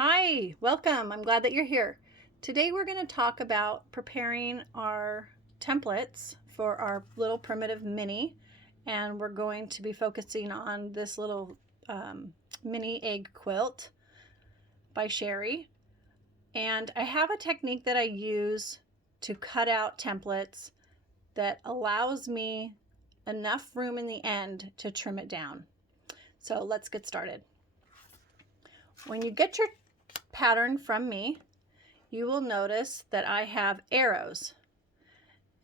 Hi, welcome. I'm glad that you're here. Today we're going to talk about preparing our templates for our little primitive mini, and we're going to be focusing on this little mini egg quilt by Sherry. And I have a technique that I use to cut out templates that allows me enough room in the end to trim it down. So let's get started. When you get your pattern from me, you will notice that I have arrows,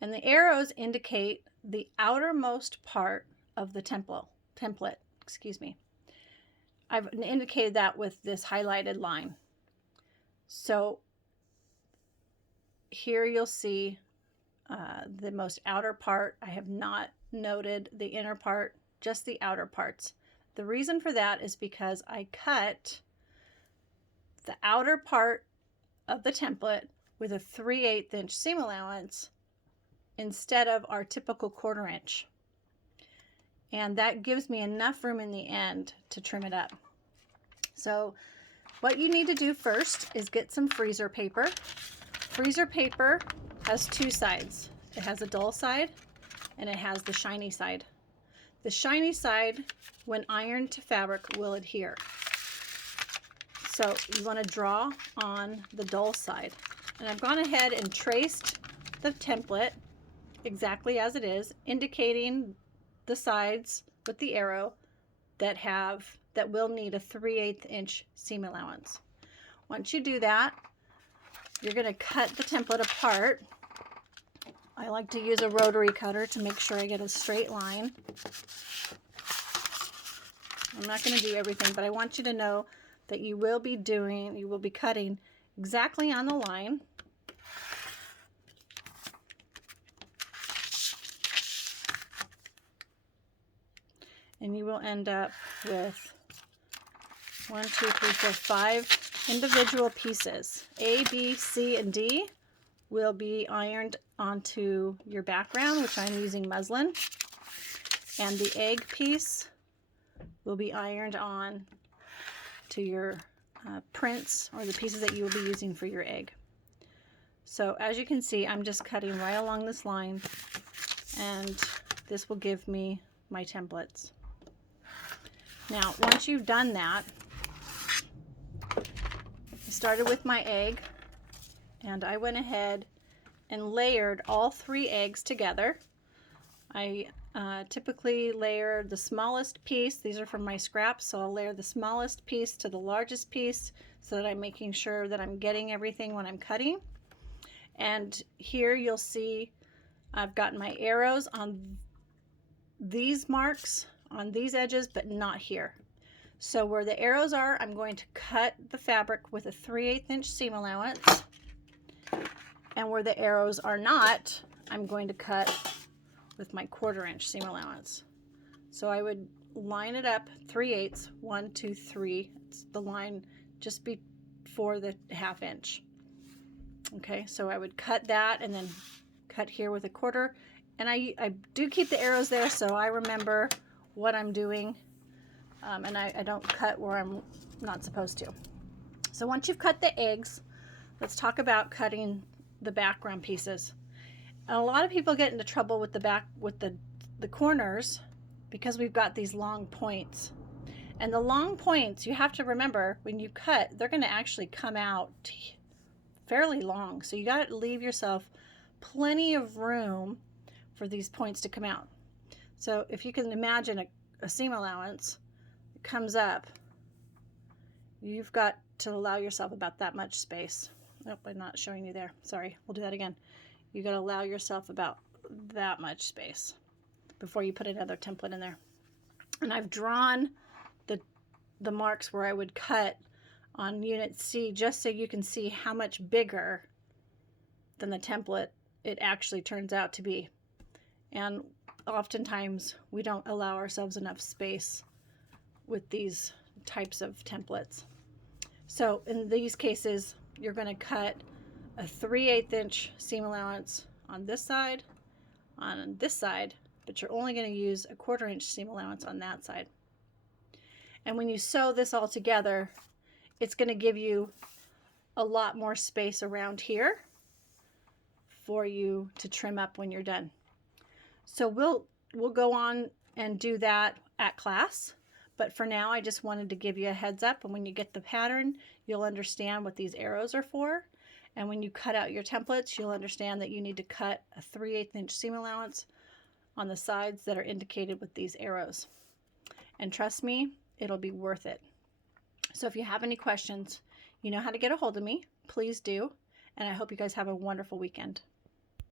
and the arrows indicate the outermost part of the template. Excuse me. I've indicated that with this highlighted line. So here you'll see the most outer part. I have not noted the inner part, just the outer parts. The reason for that is because I cut the outer part of the template with a 3/8 inch seam allowance instead of our typical 1/4 inch. And that gives me enough room in the end to trim it up. So what you need to do first is get some freezer paper. Freezer paper has two sides. It has a dull side and it has the shiny side. The shiny side, when ironed to fabric, will adhere. So you want to draw on the dull side. And I've gone ahead and traced the template exactly as it is, indicating the sides with the arrow that will need a 3/8 inch seam allowance. Once you do that, you're going to cut the template apart. I like to use a rotary cutter to make sure I get a straight line. I'm not going to do everything, but I want you to know that you will be cutting exactly on the line. And you will end up with 1, 2, 3, 4, 5 individual pieces. A, B, C, and D will be ironed onto your background, which I'm using muslin. And the egg piece will be ironed on to your prints or the pieces that you will be using for your egg. So as you can see, I'm just cutting right along this line, and this will give me my templates. Now, once you've done that, I started with my egg, and I went ahead and layered all 3 eggs together. I typically layer the smallest piece. These are from my scraps, so I'll layer the smallest piece to the largest piece so that I'm making sure that I'm getting everything when I'm cutting. And here you'll see I've got my arrows on these marks, on these edges, but not here. So where the arrows are, I'm going to cut the fabric with a 3/8 inch seam allowance. And where the arrows are not, I'm going to cut with my 1/4 inch seam allowance. So I would line it up 3/8, 1, 2, 3. It's the line just before the 1/2 inch. Okay, so I would cut that and then cut here with a 1/4. And I do keep the arrows there so I remember what I'm doing, and I don't cut where I'm not supposed to. So once you've cut the eggs, let's talk about cutting the background pieces. And a lot of people get into trouble with the corners because we've got these long points. And the long points, you have to remember when you cut, they're going to actually come out fairly long. So you got to leave yourself plenty of room for these points to come out. So if you can imagine a seam allowance that comes up, you've got to allow yourself about that much space. Nope, I'm not showing you there. Sorry, we'll do that again. You got to allow yourself about that much space before you put another template in there. And I've drawn the marks where I would cut on unit C just so you can see how much bigger than the template it actually turns out to be. And oftentimes we don't allow ourselves enough space with these types of templates. So in these cases, you're going to cut a 3/8 inch seam allowance on this side, but you're only going to use a 1/4 inch seam allowance on that side. And when you sew this all together, it's going to give you a lot more space around here for you to trim up when you're done. So we'll go on and do that at class. But for now, I just wanted to give you a heads up. And when you get the pattern, you'll understand what these arrows are for. And when you cut out your templates, you'll understand that you need to cut a 3/8 inch seam allowance on the sides that are indicated with these arrows. And trust me, it'll be worth it. So if you have any questions, you know how to get a hold of me. Please do. And I hope you guys have a wonderful weekend.